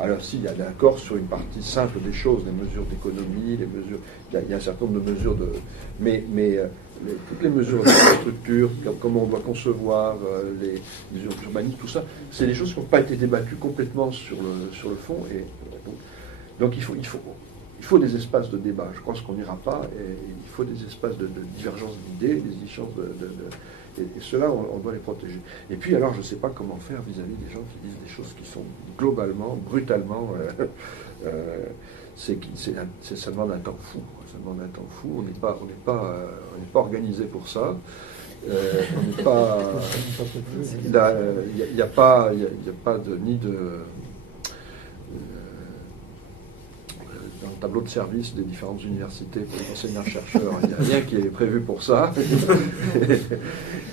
Alors s'il y a d'accord sur une partie simple des choses, les mesures d'économie, les mesures, il y a un certain nombre de mesures mais toutes les mesures d'infrastructure, comment on doit concevoir les mesures d'urbanisme, tout ça, c'est des choses qui n'ont pas été débattues complètement sur le fond. Et donc il faut des espaces de débat. Je pense qu'on n'ira pas. Et il faut des espaces de divergence d'idées, des échanges et cela, on doit les protéger. Et puis, alors, je ne sais pas comment faire vis-à-vis des gens qui disent des choses qui sont globalement, brutalement... ça demande un temps fou. Ça demande un temps fou. On n'est pas organisé pour ça. On n'est pas... Il n'y a pas dans le tableau de service des différentes universités pour les enseignants-chercheurs, il n'y a rien qui est prévu pour ça.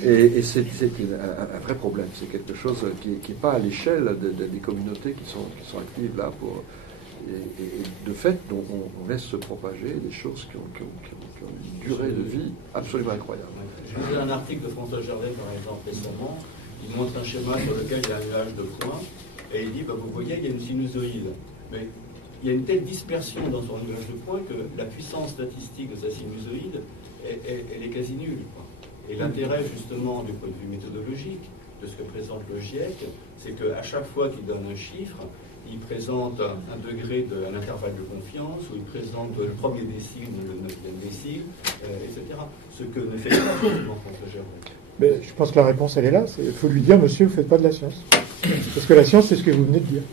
Et c'est un vrai problème. C'est quelque chose qui n'est pas à l'échelle des communautés qui sont actives là. Et de fait, on laisse se propager des choses qui ont une durée de vie absolument incroyable. Je lisais un article de François Gervais, par exemple, récemment. Il montre un schéma sur lequel il y a un nuage de points, et il dit, vous voyez, il y a une sinusoïde. Mais il y a une telle dispersion dans son nuage de points que la puissance statistique de sa sinusoïde, elle est quasi nulle, quoi. Et l'intérêt, justement, du point de vue méthodologique, de ce que présente le GIEC, c'est qu'à chaque fois qu'il donne un chiffre, il présente un degré, un intervalle de confiance, ou il présente le premier décile, le 9e décile, etc. Ce que ne fait pas justement François Gervais. Mais je pense que la réponse, elle est là. Il faut lui dire, monsieur, vous ne faites pas de la science. Parce que la science, c'est ce que vous venez de dire.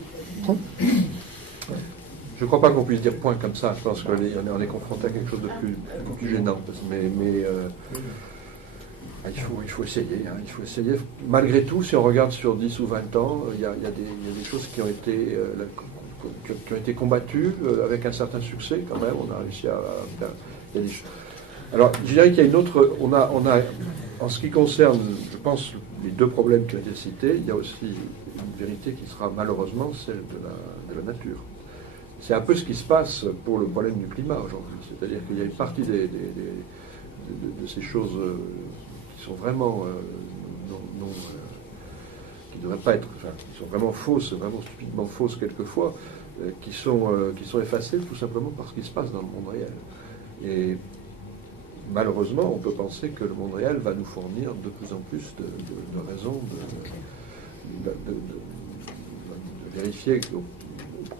Je ne crois pas qu'on puisse dire point comme ça. Je pense qu'on est confronté à quelque chose de plus gênant. Mais il faut essayer. Il faut essayer. Malgré tout, si on regarde sur 10 ou 20 ans, il y a des choses qui ont été combattues avec un certain succès quand même. On a réussi à faire. Il y a des choses. Alors, je dirais qu'il y a une autre. On a, en ce qui concerne, je pense, les deux problèmes qui ont été cités, il y a aussi une vérité qui sera malheureusement celle de la nature. C'est un peu ce qui se passe pour le problème du climat aujourd'hui. C'est-à-dire qu'il y a une partie de ces choses qui sont vraiment qui ne devraient pas être, enfin, qui sont vraiment fausses, vraiment stupidement fausses quelquefois, qui sont effacées tout simplement par ce qui se passe dans le monde réel. Et malheureusement, on peut penser que le monde réel va nous fournir de plus en plus de raisons de vérifier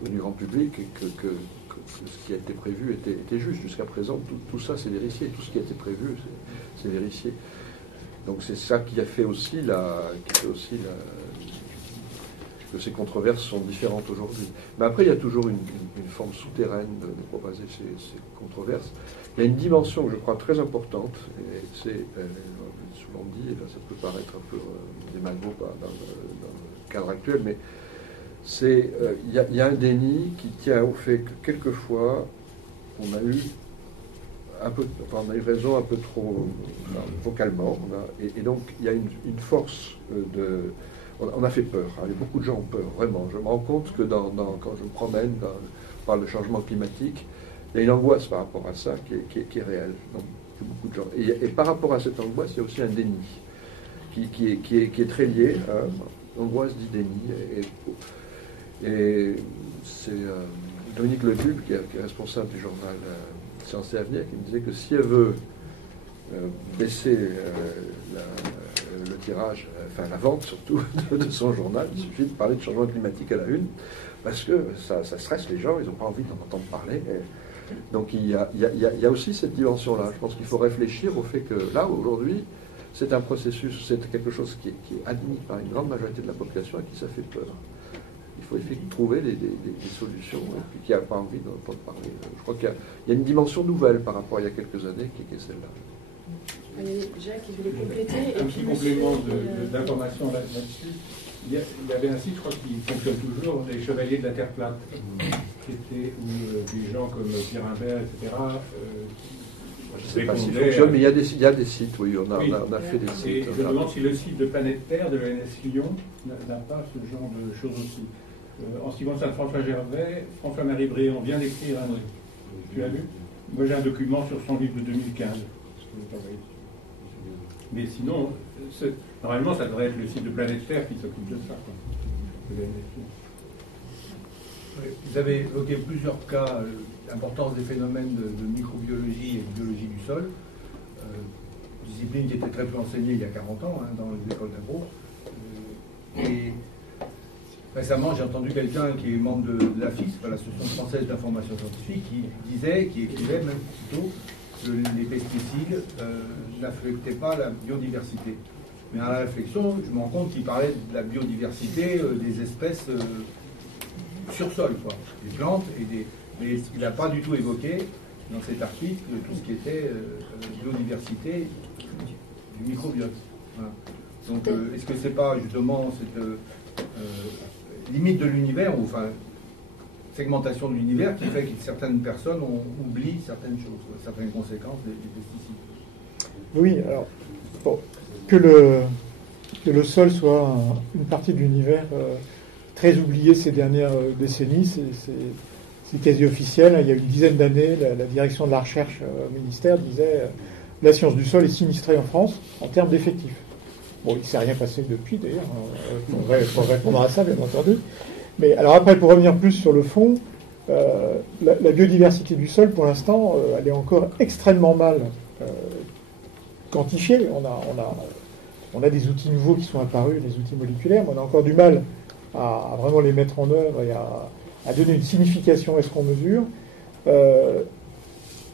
du grand public que ce qui a été prévu était juste. Jusqu'à présent, tout ça c'est vérifié, tout ce qui a été prévu c'est vérifié. Donc c'est ça qui a fait aussi que ces controverses sont différentes aujourd'hui. Mais après, il y a toujours une forme souterraine de propager ces controverses. Il y a une dimension que je crois très importante, et c'est souvent dit, et là ça peut paraître un peu démago dans le cadre actuel, mais c'est il y a un déni qui tient au fait que quelquefois on a eu raison un peu trop vocalement, et donc il y a une force on a fait peur. Beaucoup de gens ont peur, vraiment. Je me rends compte que quand je me promène, on parle de changement climatique, il y a une angoisse par rapport à ça qui est réelle. Donc, beaucoup de gens. Et par rapport à cette angoisse, il y a aussi un déni qui est très lié à l'angoisse du déni. Et c'est Dominique Lebuc, qui est responsable du journal Sciences et Avenir, qui me disait que si elle veut baisser le tirage, enfin la vente surtout, de son journal, il suffit de parler de changement climatique à la une, parce que ça stresse les gens, ils n'ont pas envie d'en entendre parler. Donc il y a aussi cette dimension-là. Je pense qu'il faut réfléchir au fait que là, aujourd'hui, c'est un processus, c'est quelque chose qui est admis par une grande majorité de la population et qui ça fait peur. Il faut effectivement trouver des solutions, et puis qui n'a pas envie d'entendre parler. Je crois qu'il y a une dimension nouvelle par rapport à il y a quelques années qui est celle-là. Jacques, il voulait compléter. Un petit complément d'information là-dessus. Il y avait un site, je crois, qui fonctionne toujours, les Chevaliers de la Terre plate, qui était où des gens comme Pierre Imbert, etc. Je ne sais pas s'il fonctionne, mais il y a des sites, oui, on a fait des sites. Et je me demande si le site de Planète Terre de l'ENS Lyon n'a pas ce genre de choses aussi. En ce qui concerne François Gervais, François-Marie Bréon vient d'écrire un... Tu as lu? Moi j'ai un document sur son livre de 2015. Mais sinon, normalement, ça devrait être le site de Planète Terre qui s'occupe de ça. Vous avez évoqué plusieurs cas, l'importance des phénomènes de microbiologie et de biologie du sol, discipline qui était très peu enseignée il y a 40 ans dans les écoles d'agro. Et récemment, j'ai entendu quelqu'un qui est membre de l'AFIS, l'Association française d'information scientifique, qui écrivait même plutôt que les pesticides n'affectaient pas la biodiversité. Mais à la réflexion, je me rends compte qu'il parlait de la biodiversité des espèces sur sol, quoi, des plantes mais il n'a pas du tout évoqué dans cet article tout ce qui était biodiversité du microbiote. Voilà. Donc, est-ce que c'est pas justement cette limite de l'univers, ou enfin segmentation de l'univers, qui fait que certaines personnes oublient certaines choses, certaines conséquences des pesticides? Oui, alors bon, que le sol soit une partie de l'univers très oubliée ces dernières décennies, c'est quasi officiel. Il y a une dizaine d'années, la direction de la recherche au ministère disait la science du sol est sinistrée en France en termes d'effectifs. Bon, il ne s'est rien passé depuis, d'ailleurs. Pour répondre à ça, bien entendu. Mais alors après, pour revenir plus sur le fond, la biodiversité du sol, pour l'instant, elle est encore extrêmement mal quantifiée. On a des outils nouveaux qui sont apparus, les outils moléculaires, mais on a encore du mal à vraiment les mettre en œuvre et à donner une signification à ce qu'on mesure.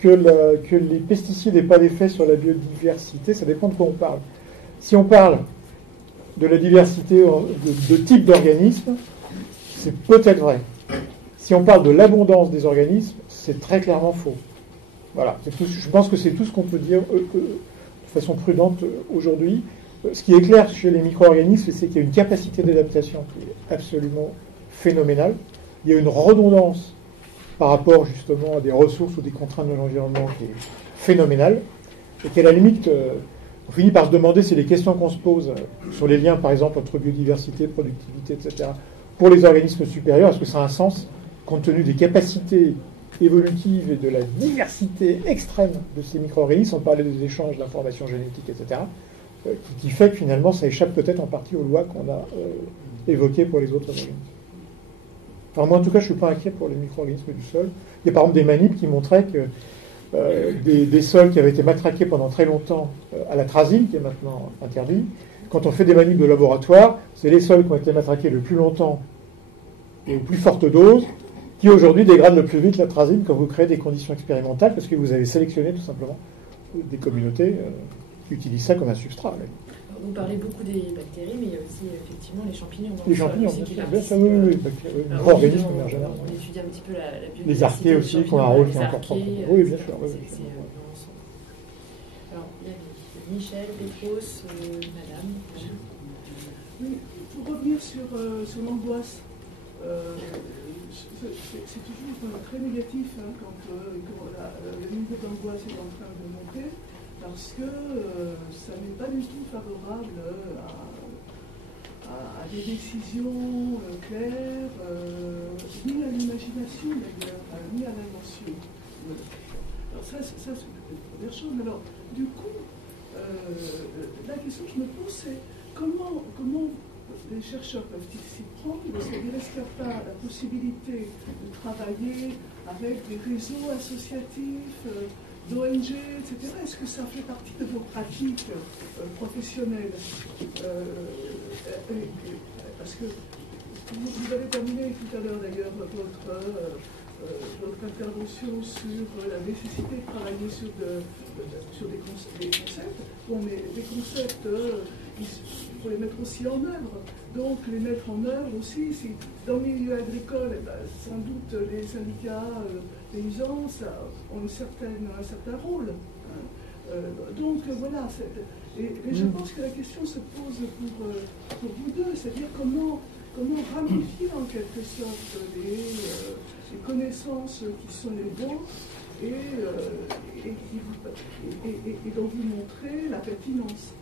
Que les pesticides n'aient pas d'effet sur la biodiversité, ça dépend de quoi on parle. Si on parle de la diversité de type d'organismes, c'est peut-être vrai. Si on parle de l'abondance des organismes, c'est très clairement faux. Voilà. Je pense que c'est tout ce qu'on peut dire de façon prudente aujourd'hui. Ce qui est clair chez les micro-organismes, c'est qu'il y a une capacité d'adaptation qui est absolument phénoménale. Il y a une redondance par rapport justement à des ressources ou des contraintes de l'environnement qui est phénoménale. Et qu'à la limite, on finit par se demander si les questions qu'on se pose sur les liens, par exemple, entre biodiversité, productivité, etc., pour les organismes supérieurs, est-ce que ça a un sens compte tenu des capacités évolutives et de la diversité extrême de ces micro-organismes, on parlait des échanges d'informations génétiques, etc., qui fait que finalement ça échappe peut-être en partie aux lois qu'on a évoquées pour les autres organismes. Enfin, moi en tout cas je ne suis pas inquiet pour les micro-organismes du sol. Il y a par exemple des manips qui montraient que des sols qui avaient été matraqués pendant très longtemps à l'atrazine, qui est maintenant interdit, quand on fait des manips de laboratoire, c'est les sols qui ont été matraqués le plus longtemps et aux plus fortes doses qui aujourd'hui dégradent le plus vite l'atrazine quand vous créez des conditions expérimentales parce que vous avez sélectionné tout simplement des communautés qui utilisent ça comme un substrat. Vous parlez beaucoup des bactéries, mais il y a aussi effectivement les champignons. Les champignons, bien sûr, oui. Organismes en général. On étudie un petit peu la biodiversité. Les archées aussi, qui ont un rôle qui est encore propre. Oui, bien sûr. Alors, il y a Michel, Petros, Madame. Oui, pour revenir sur l'angoisse, c'est toujours très négatif quand le niveau d'angoisse est en train de monter, parce que ça n'est pas du tout favorable à des décisions claires, ni à l'imagination d'ailleurs, ni à l'invention. Alors ça c'est la première chose. Alors, du coup, la question que je me pose, c'est comment les chercheurs peuvent-ils s'y prendre? C'est-à-dire, est-ce qu'il n'y a pas la possibilité de travailler avec des réseaux associatifs, d'ONG, etc. Est-ce que ça fait partie de vos pratiques professionnelles? Parce que vous avez terminé tout à l'heure d'ailleurs votre intervention sur la nécessité de travailler sur des concepts. Bon, mais des concepts, il faut les mettre aussi en œuvre. Donc les mettre en œuvre aussi, dans le milieu agricole, sans doute les syndicats paysans ont un certain rôle. Donc voilà, et je pense que la question se pose pour vous deux, c'est-à-dire comment ramifier en quelque sorte les connaissances qui sont les vôtres et dont vous montrez la pertinence.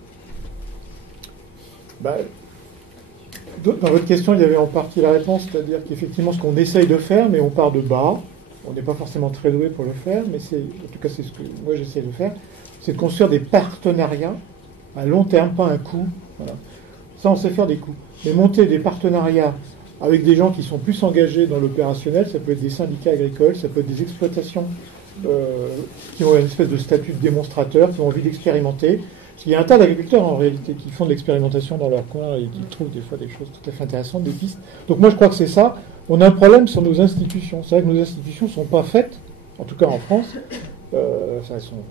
Dans votre question, il y avait en partie la réponse, c'est-à-dire qu'effectivement, ce qu'on essaye de faire, mais on part de bas, on n'est pas forcément très doué pour le faire, mais en tout cas, c'est ce que moi j'essaie de faire, c'est de construire des partenariats à long terme, pas un coup. Voilà. Ça, on sait faire des coups. Mais monter des partenariats avec des gens qui sont plus engagés dans l'opérationnel, ça peut être des syndicats agricoles, ça peut être des exploitations qui ont une espèce de statut de démonstrateur, qui ont envie d'expérimenter. Il y a un tas d'agriculteurs en réalité qui font de l'expérimentation dans leur coin et qui trouvent des fois des choses tout à fait intéressantes, des pistes. Donc moi je crois que c'est ça. On a un problème sur nos institutions. C'est vrai que nos institutions ne sont pas faites, en tout cas en France, elles sont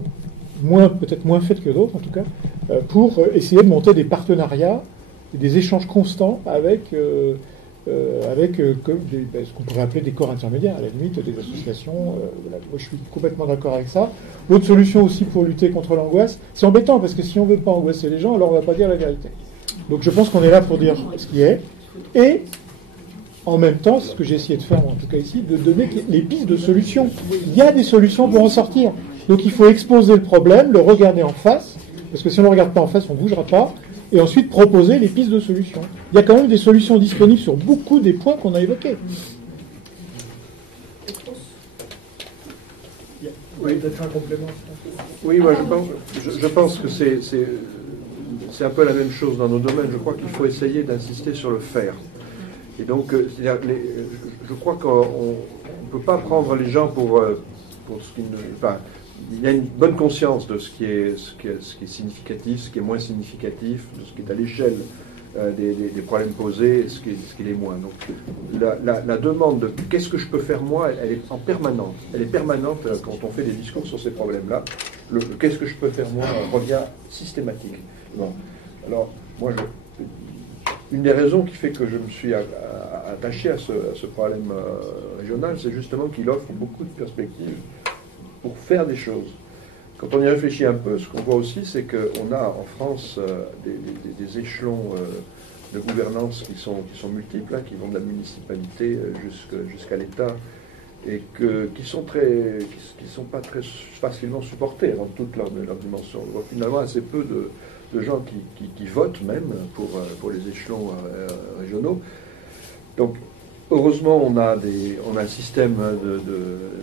peut-être moins faites que d'autres en tout cas, pour essayer de monter des partenariats et des échanges constants avec ce qu'on pourrait appeler des corps intermédiaires, à la limite des associations. Voilà. Moi, je suis complètement d'accord avec ça. L'autre solution aussi pour lutter contre l'angoisse, c'est embêtant parce que si on ne veut pas angoisser les gens, alors on ne va pas dire la vérité. Donc je pense qu'on est là pour dire ce qui est, et en même temps, c'est ce que j'ai essayé de faire en tout cas ici, de donner les pistes de solutions. Il y a des solutions pour en sortir. Donc il faut exposer le problème, le regarder en face, parce que si on ne le regarde pas en face, on ne bougera pas. Et ensuite proposer les pistes de solutions. Il y a quand même des solutions disponibles sur beaucoup des points qu'on a évoqués. Oui, peut-être un complément. Oui, moi je pense que c'est un peu la même chose dans nos domaines. Je crois qu'il faut essayer d'insister sur le faire. Et donc, je crois qu'on ne peut pas prendre les gens pour ce qui ne... Enfin, il y a une bonne conscience de ce qui est significatif, ce qui est moins significatif, de ce qui est à l'échelle des problèmes posés, et ce qui l'est moins. Donc, la demande de qu'est-ce que je peux faire moi, elle est en permanente. Elle est permanente quand on fait des discours sur ces problèmes-là. Le qu'est-ce que je peux faire moi revient systématique. Bon. Alors, moi, une des raisons qui fait que je me suis attaché à ce problème régional, c'est justement qu'il offre beaucoup de perspectives pour faire des choses. Quand on y réfléchit un peu, ce qu'on voit aussi, c'est qu'on a en France des échelons de gouvernance qui sont multiples, hein, qui vont de la municipalité jusqu'à l'État, et qui sont pas très facilement supportés dans toute leur dimension. On voit finalement assez peu de gens qui votent même pour les échelons régionaux. Donc, heureusement, on a un système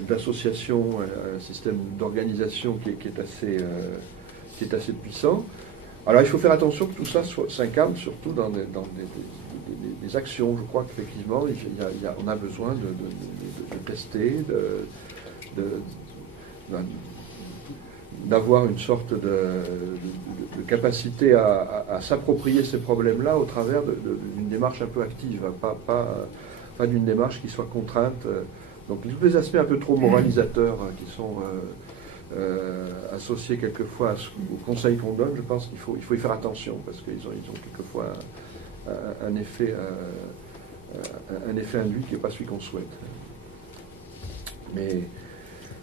d'association, un système d'organisation qui est assez puissant. Alors, il faut faire attention que tout ça s'incarne surtout dans des actions. Je crois qu'effectivement, on a besoin de tester, d'avoir une sorte de capacité à s'approprier ces problèmes-là au travers d'une démarche un peu active, pas d'une démarche qui soit contrainte. Donc tous les aspects un peu trop moralisateurs qui sont associés quelquefois aux conseils qu'on donne, je pense qu'il faut y faire attention, parce qu'ils ont quelquefois un effet induit qui n'est pas celui qu'on souhaite. Mais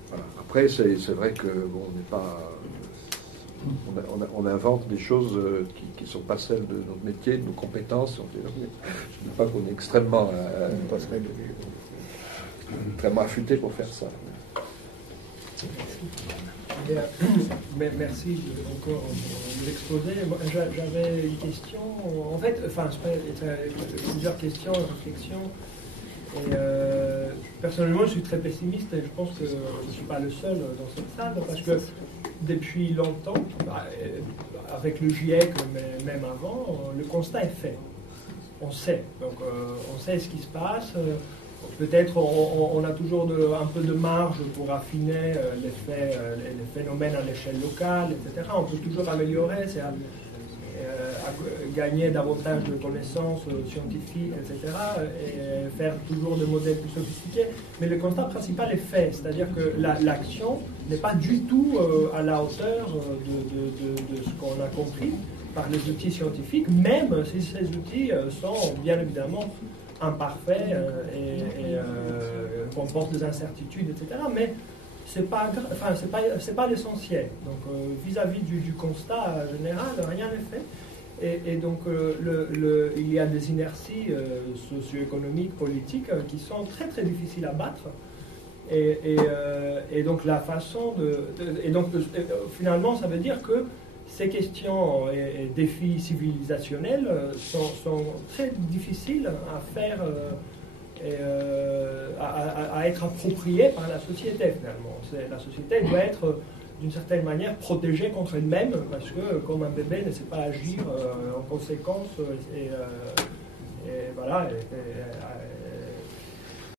voilà. Après, c'est vrai que bon, on n'est pas... On invente des choses qui ne sont pas celles de notre métier, de nos compétences. Je ne dis pas qu'on est extrêmement affûté pour faire ça. Merci encore de l'exposé. J'avais une question, en fait, plusieurs questions, réflexions. Et personnellement, je suis très pessimiste et je pense que je ne suis pas le seul dans cette salle, parce que depuis longtemps, avec le GIEC, mais même avant, le constat est fait. On sait. Donc, on sait ce qui se passe. Peut-être on a toujours un peu de marge pour affiner les phénomènes à l'échelle locale, etc. On peut toujours améliorer, gagner davantage de connaissances scientifiques, etc. et faire toujours des modèles plus sophistiqués. Mais le constat principal est fait, c'est-à-dire que l'action n'est pas du tout à la hauteur de ce qu'on a compris par les outils scientifiques, même si ces outils sont bien évidemment imparfaits et comportent des incertitudes, etc. Mais c'est pas l'essentiel. Donc vis-à-vis du constat général, rien n'est fait. Et donc il y a des inerties socio-économiques, politiques qui sont très très difficiles à battre. Et donc la façon finalement, ça veut dire que ces questions et défis civilisationnels sont très difficiles à faire, à être appropriés par la société finalement. La société doit être d'une certaine manière protégée contre elle-même, parce que comme un bébé ne sait pas agir en conséquence,